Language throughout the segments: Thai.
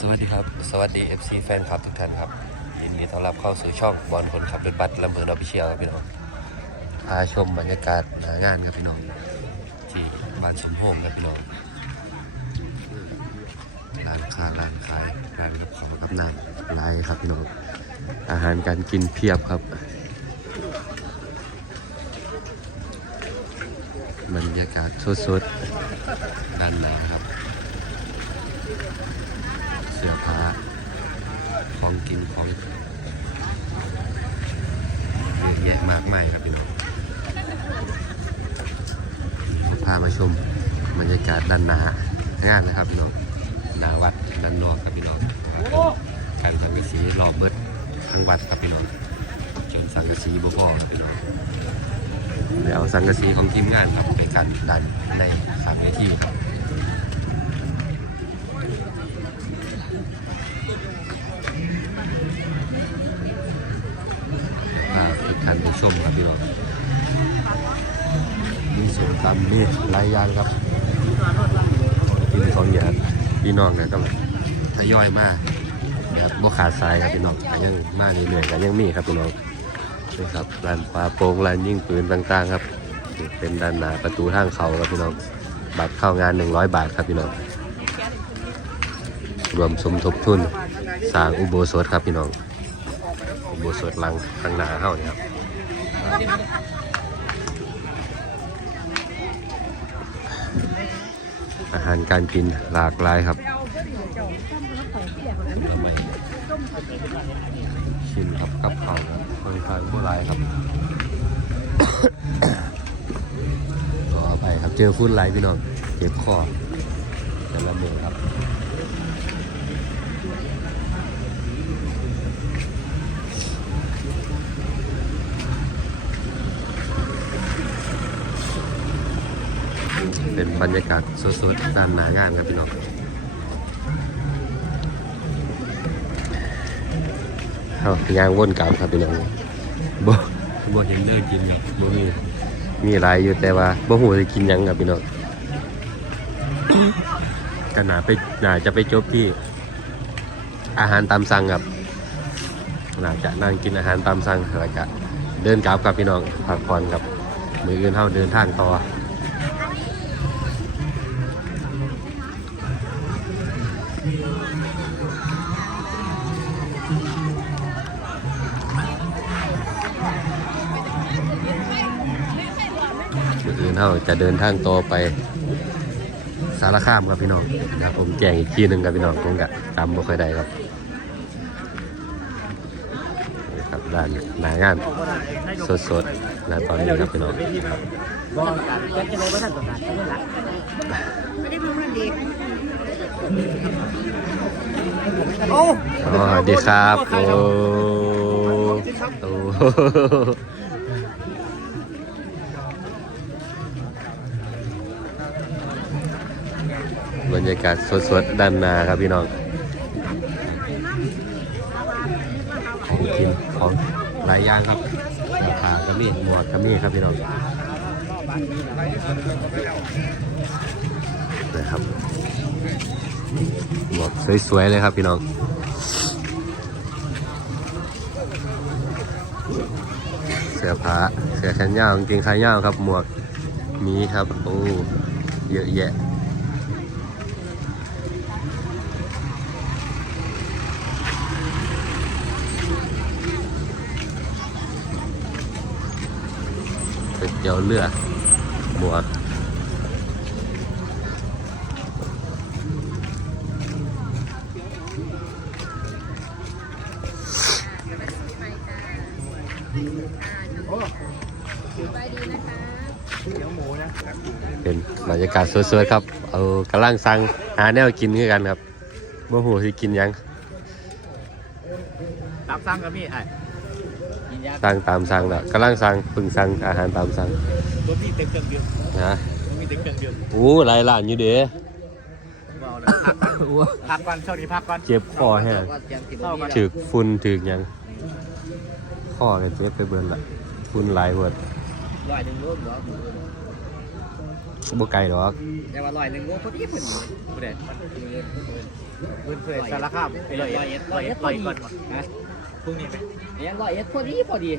สวัสดีครับ สวัสดี FC แฟนคลับทุกท่านครับ ยินดีต้อนรับเข้าสู่ช่องบอลคนขับรถบัสลำเบิดออฟฟิเชียลครับพี่น้องพาชมบรรยากาศหน้างานครับพี่น้องที่บ้านสมโฮมครับพี่น้องร้านค้าร้านขายร้านกับของกับน้ำหลายครับพี่น้องอาหารการกินเพียบครับ บรรยากาศสดๆด้านหน้าครับ เสื้อผ้าของกินของเยอะแยะมากมายครับพี่น้องพามาชมบรรยากาศด้านหน้างานนะครับพี่น้องหน้าวัดด้านนอกครับพี่น้องการสังกะสีรอบเบิดทั้งวัดครับพี่น้องจนสังกะสีบ่พอครับพี่น้องเลยเอาสังกะสีของทีมงานครับไปกันด้านในสามเวทีครับ พา ทุกท่านไปชมครับพี่น้องมีสวนตำนี่หลายอย่างครับกินของอยากพี่น้องเนี่ยต้องทยอยมาแบบบ่ขาดสายครับพี่น้องยังมากเรื่อยๆก็ยังมีครับพี่น้องนี่ครับร้านปลาโป่งร้านยิงปืนต่างๆครับเป็นด้านหน้าประตูทางเขาครับพี่น้องบัตรเข้างาน 100 บาทครับพี่น้องรวมสมทบทุนสร้างอุโบสถครับพี่น้องอุโบสถหลังข้างหน้าเฮาเนี่ยครับ อาหารการกินหลากหลายครับชิมครับกับข้าวครับคนทานผู้หลายครับก็เอไปครับเจอฟุ้นไหลพี่น้องเจ็บคอแต่ละเมือครับ เป็น บรรยากาศสดๆด้านหน้างานครับพี่น้องเอายางวนกลับครับพี่น้องบ่บ่เห็นเลิกกินครับบ่มีมีหลายอยู่แต่ว่าบ่ฮู้จะกินหยังครับพี่น้องก็น่าไปน่าจะไปจบที่ อาหารตามสั่งครับน่าจะนั่งกินอาหารตามสั่งแล้วก็เดินกลับครับพี่น้องพักผ่อนครับมืออื่นเฮาเดินทางต่อ มื่ออื่นเราจะเดินทางต่อไปสารคามครับพี่น้องนะครับผมแจ้งอีกทีหนึ่งครับพี่น้องผมกะจำไม่ค่อยได้ครับนี่ครับด้านหน้างานสดๆนะตอนนี้ครับพี่น้องครับบอกกันจะจะเลยว่าท่านประกาศเขาไม่รัก ไม่ได้พูดมันดี โอ้ อ๋อสวัสดีครับโอ้โอ้บ รรยากาศสดๆด้านหน้าครับพี่น้องของกินของหลายอย่างครับขากระมี่หมวกกระมี่ครับพี่น้องนะครับหมวกสวยๆเลยครับพี่น้องเสื้อผ้าเสื้อแขนยาวกางเกงขายาวครับหมวกมีครับโอ้เยอะแยะ เป็นเจียวเรือหมวกเป็นบรรยากาศสวยๆครับ เอากำลังสั่งหาแนวกินคือกันครับบ่หูสิกินยังตามสั่งกับพี่ไอ กินยาสั่งตามสั่งแล้วกำลังสั่งเพึ่งสั่งอาหารตามสั่งตัวพี่เต็มเครื่องเดียวนะตัวพี่เต็มเครื่องเดียวโอ้หลายร้านอยู่เด้บอกเลยพักก่อนพักก่อนช่วงนี้พักก่อนเจ็บคอแห้งเข้ามาถึกฝุ่นถึกหยังข้อกันเจ็บไปเบิร์นละฝุ่นหลายเบิดร้อยหนึ่งรุ่นเหรอบ่ไกลดอกแต่ว่าร้อยหนึ่งโลพอดีพอดีผู้ใดมันพื้นเพื่อนสารคามร้อยเอ็ดร้อยเอ็ดร้อยเอ็ดก่อนฮะ พรุ่งนี้ไหมเนี่ยร้อยเอ็ดพอดีพอดี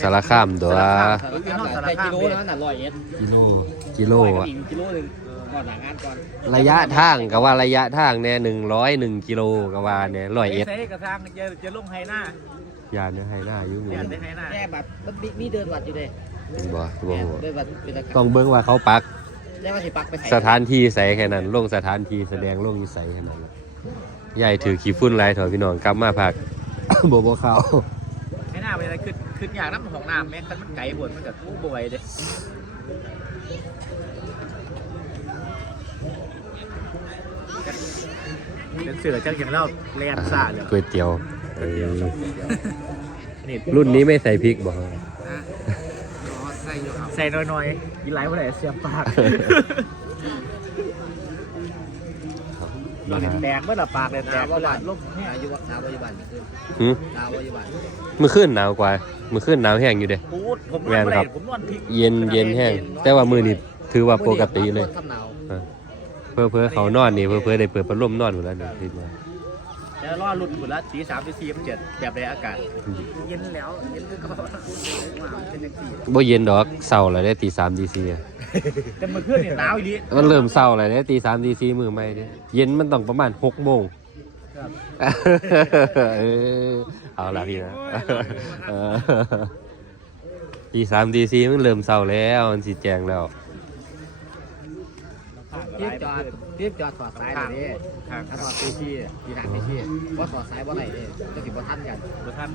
สารคามตัวสารคามแต่กิโลแล้วน่ะร้อยเอ็ดกิโลกิโลร้อยอะอีกกิโลหนึ่งก่อนหลังงานก่อนระยะทางก็ว่าระยะทางเนี่ยหนึ่งร้อยหนึ่งกิโลก็ว่าเนี่ยร้อยเอ็ดเซ่กระทางจะจะลงไฮหน้ายานเนี่ยให้หน้าอยู่หมือยากได้ไฮหน้าแม่บัตรมันมีมีเดินบัตรอยู่เลยบ่บ่ฮู้เดินบัตรเป็นตะต้องเบิ่งว่าเขาปักแล้วว่าสิปักไปใส่สถานที่ใส่แค่นั้นลงสถานที่แสดงลงอยู่ใส่แค่นั้นใหญ่ถือขี้ฝุ่นหลายเถอะพี่น้องกลับมาพัก บ่บ่เข้าไฮหน้าเป็นอะไรคือคืออยากน้ำของน้ำแม้มันไก่บดมันกับผู้บวยเด้เป็นเสือจังอย่างเราแลนซ่าเลยก๋วยเตี๋ยวเออนี่รุ่นนี้ไม่ใส่พริกบ่ใส่อยู่ครับใส่น้อยๆกินไรเมื่อไหร่เสียบปาก เราเนี่ยแตกเมื่อละปากเลยแตนากวเมื่อละบานลมเนี่ยอายุนาวปัจจุบันขึ้นหึนาวปัจจุบันมื้อคืนหนาวกว่า มื้อคืนหนาวแห้งอยู่เด้พูดผมนแม่อนนเมื่อไหครัร่บผมนอนพริกเย็นเย็นแห้งแต่ว่ามื้อนี้ถือว่าปกติเลยทำหนาวเพื่อเพื่อเขานอนนี่เพื่อเพื่อได้เปิดพัดลมนอนอยู่แล้วนี่คิดว่าจะรอรุ่นหมดละตีสามตีสี่ตีเจ็ดแบบในอากาศเย็นแล้วเย็นก็ว่าเป็นจังสี่บ่เย็นดอกเศร้าแล้วได้ตีสามตีสี่ อะแต่เมื่อคืนเนี่ยหนาวอีดีมันเริ่มเศร้าแล้วได้ตีสามตีสี่มือไม่เด้เย็นมันต้องประมาณหกโมงครับเออเอาละพี่นะเออตีสามตีสี่มันเริ่มเศร้าแล้วมันสีแจงแล้วเทียบจอดเทียบจอดถอดสายเลยดิข้างถ้าถอดตีชี้ตีหนังตีชี้ว่าถอดสายว่าไหนดิก็ถือว่าทันกันบท่าน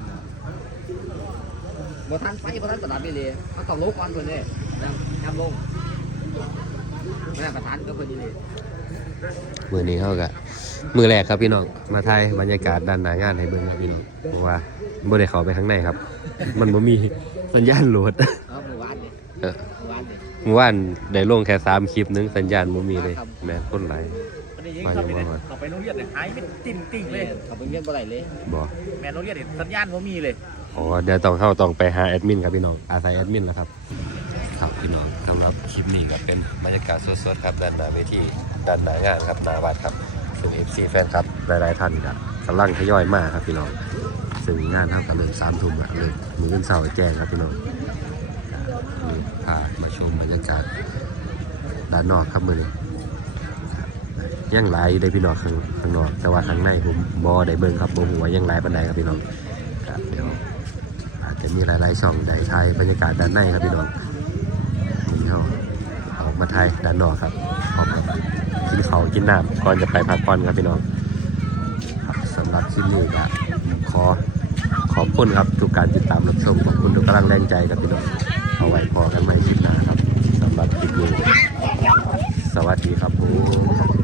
บ่ทันไปบ่ทันตลาดไปเลยเขาต้องลงก่อนเพิ่นเด้นำนำลงไม่ได้ประทานก็เพิ่นนี่เลยมือนี้เขาก็มือแรกครับพี่น้อง มาถ่ายบรรยากาศด้านหน้างานให้เบิ่งครับพี่น้องเพราะว่าบ่ได้เข้าไปข้างในครับ มันบ่มีสัญญาณโหลดเอาหมู่บ้านนี่เออหมู่บ้านนี่เมื่อวานได้ลงแค่สามคลิปหนึงสัญญาณบ่มีเลยแม่นคนหลายอันนี้ยิ่งเข้าไปเนี่ยเข้าไปโรงเรียนเนี่ยหายไม่ติ่งติ่งเลยเขาไปเงียบบ่ได้เลยบ่แม่โรงเรียนเนี่ยสัญญาณว่ามีเลย อ๋อเดี๋ยวต้องเข้าต้องไปหาแอดมินครับพี่น้อง อาศัยแอดมินแล้วครับ ครับพี่น้องสำหรับคลิปนี้ก็เป็นบรรยากาศสดๆครับด้านหน้าเวทีด้านหน้างานครับหน้าวัดครับซึ่ง FC แฟนครับหลายๆท่านครับกำลังทยอยมากครับพี่น้องซึ่งงานเท่ากันเลยสามทุ่มอะเลยมือขึ้นเสาร์แจ้งครับพี่น้องนี่พามาชมบรรยากาศด้านนอกครับมือนี้ยังหลายอยู่เลยพี่น้องข้างข้างนอก แต่ว่าข้างในผมบอได้เบิ่งครับโมหัวยังหลายปันใดครับพี่น้องครับเดี๋ยวอาจจะ มีหลายๆช่องใดไทยบรรยากาศด้านในครับพี่น้องนี่เขาออกมาไทยด้านนอกครับพร้อมกับกินเขากินน้ำก่อนจะไปพักผ่อนครับพี่น้องครับสำหรับคลิปนี้ก็ขอขอบคุณครับทุกการติดตามรับชมขอบคุณทุกกำลังแรงใจครับพี่น้องเอาไว้พอกันใหม่คลิปหน้าครับสำหรับคลิปนี้สวัสดีครับผม